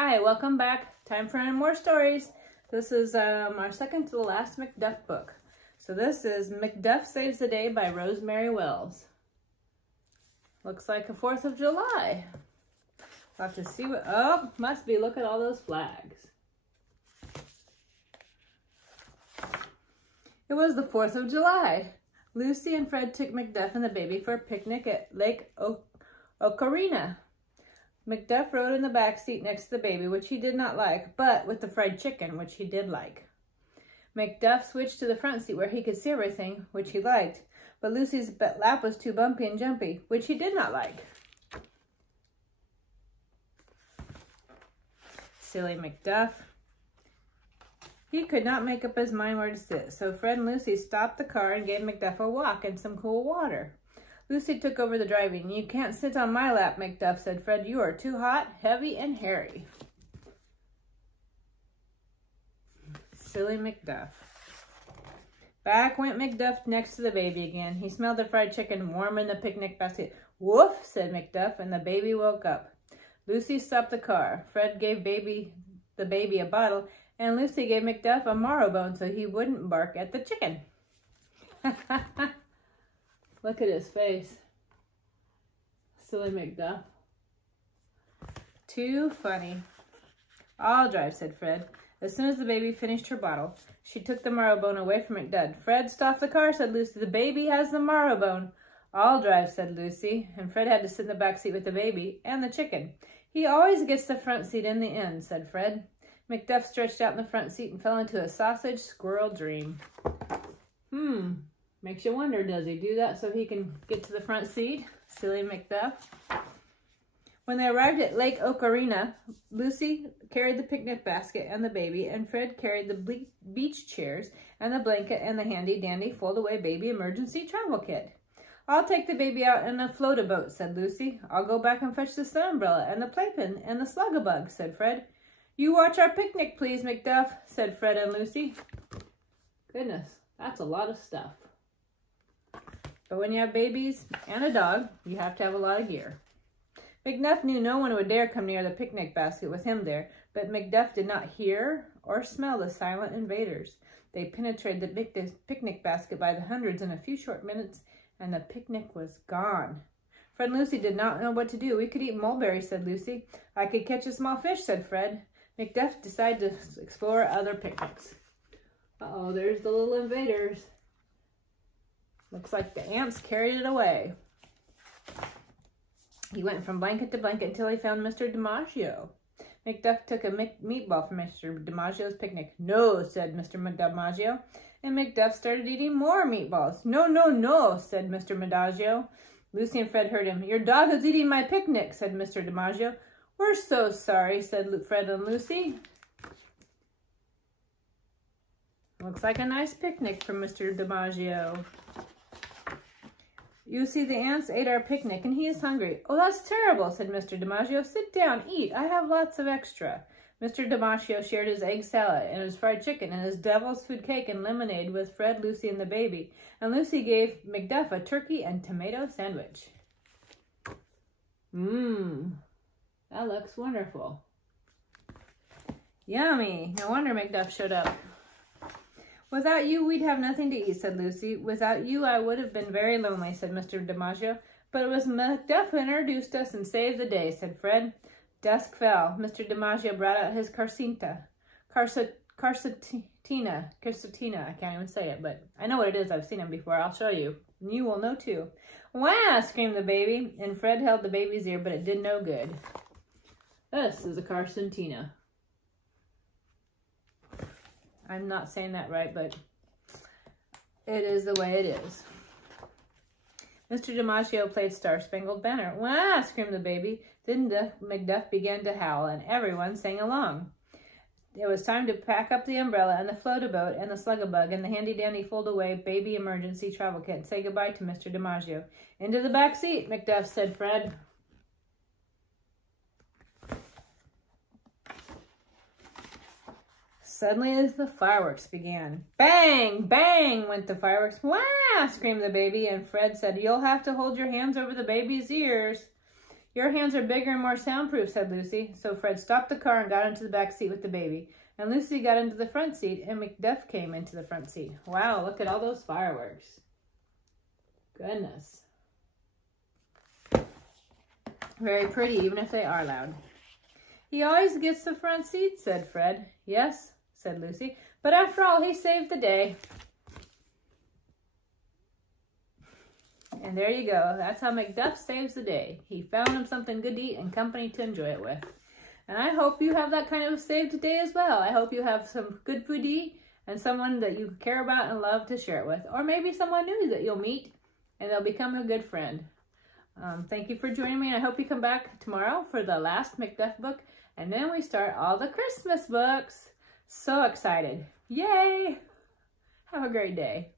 Hi, welcome back. Time for more stories. This is our second to the last McDuff book. So this is McDuff Saves the Day by Rosemary Wells. Looks like the 4th of July. We'll have to see what, oh, must be, look at all those flags. It was the 4th of July. Lucy and Fred took McDuff and the baby for a picnic at Lake Ocarina. McDuff rode in the back seat next to the baby, which he did not like, but with the fried chicken, which he did like. McDuff switched to the front seat where he could see everything, which he liked, but Lucy's lap was too bumpy and jumpy, which he did not like. Silly McDuff. He could not make up his mind where to sit, so Fred and Lucy stopped the car and gave McDuff a walk and some cool water. Lucy took over the driving. "You can't sit on my lap, McDuff," said Fred. "You are too hot, heavy, and hairy." Silly McDuff. Back went McDuff next to the baby again. He smelled the fried chicken warm in the picnic basket. "Woof," said McDuff, and the baby woke up. Lucy stopped the car. Fred gave the baby a bottle, and Lucy gave McDuff a marrowbone so he wouldn't bark at the chicken. Look at his face. Silly McDuff. Too funny. "I'll drive," said Fred. As soon as the baby finished her bottle, she took the marrowbone away from McDuff. "Fred, stop the car," said Lucy. "The baby has the marrowbone." "I'll drive," said Lucy, and Fred had to sit in the back seat with the baby and the chicken. "He always gets the front seat in the end," said Fred. McDuff stretched out in the front seat and fell into a sausage squirrel dream. Makes you wonder, does he do that so he can get to the front seat? Silly McDuff. When they arrived at Lake Ocarina, Lucy carried the picnic basket and the baby, and Fred carried the beach chairs and the blanket and the handy-dandy fold-away baby emergency travel kit. "I'll take the baby out in a float-a-boat," said Lucy. "I'll go back and fetch the sun umbrella and the playpen and the slug-a-bug," said Fred. "You watch our picnic, please, McDuff," said Fred and Lucy. Goodness, that's a lot of stuff. But when you have babies and a dog, you have to have a lot of gear. McDuff knew no one would dare come near the picnic basket with him there, but McDuff did not hear or smell the silent invaders. They penetrated the picnic basket by the hundreds in a few short minutes, and the picnic was gone. Fred and Lucy did not know what to do. "We could eat mulberries," said Lucy. "I could catch a small fish," said Fred. McDuff decided to explore other picnics. Uh-oh, there's the little invaders. Looks like the ants carried it away. He went from blanket to blanket until he found Mr. DiMaggio. McDuff took a meatball from Mr. DiMaggio's picnic. "No," said Mr. DiMaggio, and McDuff started eating more meatballs. "No, no, no," said Mr. DiMaggio. Lucy and Fred heard him. "Your dog is eating my picnic," said Mr. DiMaggio. "We're so sorry," said Fred and Lucy. Looks like a nice picnic for Mr. DiMaggio. "You see, the ants ate our picnic, and he is hungry." "Oh, that's terrible," said Mr. DiMaggio. "Sit down, eat. I have lots of extra." Mr. DiMaggio shared his egg salad and his fried chicken and his devil's food cake and lemonade with Fred, Lucy, and the baby. And Lucy gave McDuff a turkey and tomato sandwich. That looks wonderful. Yummy. No wonder McDuff showed up. "Without you, we'd have nothing to eat," said Lucy. "Without you, I would have been very lonely," said Mr. DiMaggio. "But it was McDuff who introduced us and saved the day," said Fred. Dusk fell. Mr. DiMaggio brought out his carcetina. I can't even say it, but I know what it is. I've seen him before. I'll show you. And you will know too. "Wah!" screamed the baby, and Fred held the baby's ear, but it did no good. This is a carcetina. I'm not saying that right, but it is the way it is. Mr. DiMaggio played Star Spangled Banner. "Wah!" screamed the baby. Then McDuff began to howl, and everyone sang along. It was time to pack up the umbrella and the float-a-boat and the slug-a-bug and the handy-dandy fold-away baby emergency travel kit and say goodbye to Mr. DiMaggio. "Into the back seat," McDuff said Fred. Suddenly the fireworks began. Bang! Bang! went the fireworks. "Wah!" screamed the baby, and Fred said, "You'll have to hold your hands over the baby's ears." Your hands are bigger and more soundproof, said Lucy. So Fred stopped the car and got into the back seat with the baby. And Lucy got into the front seat, and McDuff came into the front seat. Wow, look at all those fireworks. Goodness. Very pretty, even if they are loud. He always gets the front seat, said Fred. Yes, said Lucy. But after all, he saved the day. And there you go. That's how McDuff saves the day. He found him something good to eat and company to enjoy it with. And I hope you have that kind of save today as well. I hope you have some good food to eat and someone that you care about and love to share it with. Or maybe someone new that you'll meet and they'll become a good friend. Thank you for joining me. And I hope you come back tomorrow for the last McDuff book. And then we start all the Christmas books. So excited. Yay! Have a great day.